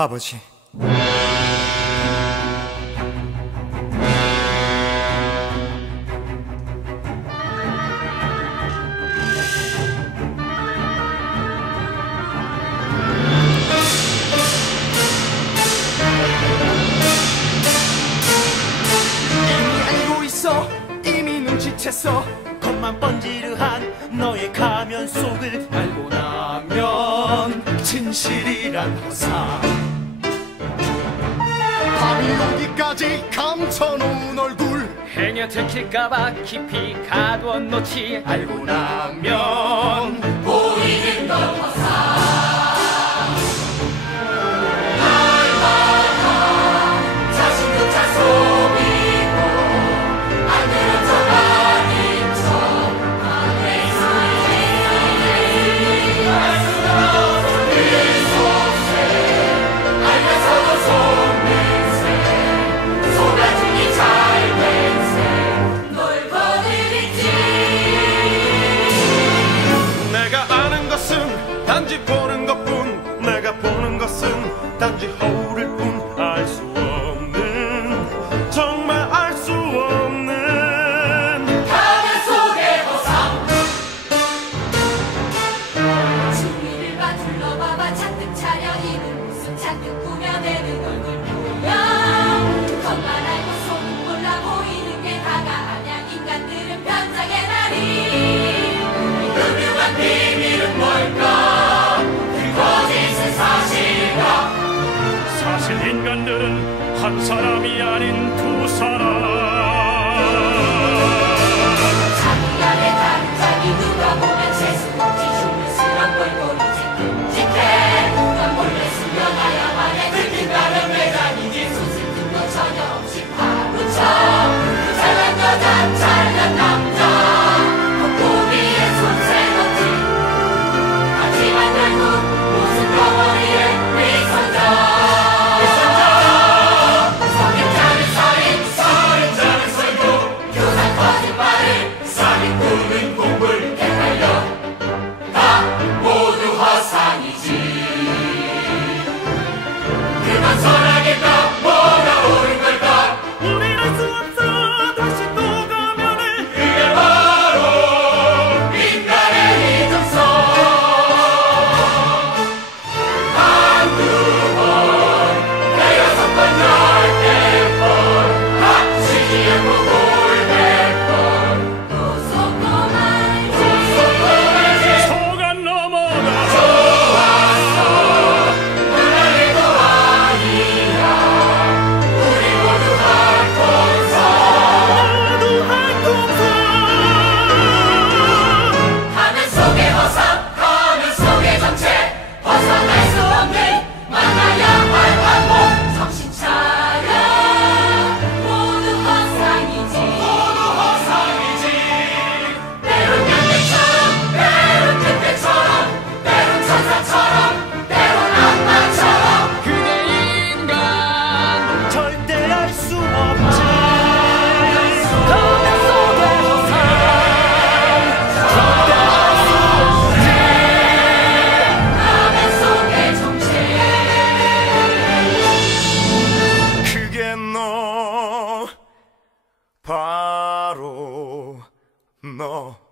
아버지. 겉만 번지르한 너의 가면 속을 알고 나면 진실이란 허사 밤이 오기까지 감춰놓은 얼굴. 행여 들킬까봐 깊이 가둬 놓지. 알고 나면 내가 단지 허울일 뿐 알 수 없는 정말 알 수 없는 주위를 봐 둘러봐봐 잔뜩 차려 입은 모습 잔뜩 꾸며내는 얼굴 보면 겉만 알고 속은 몰라 보이는 게 다가 아냐 인간들은 변장의 날이. 음흉한 비밀 Sara Give us all 바로 너.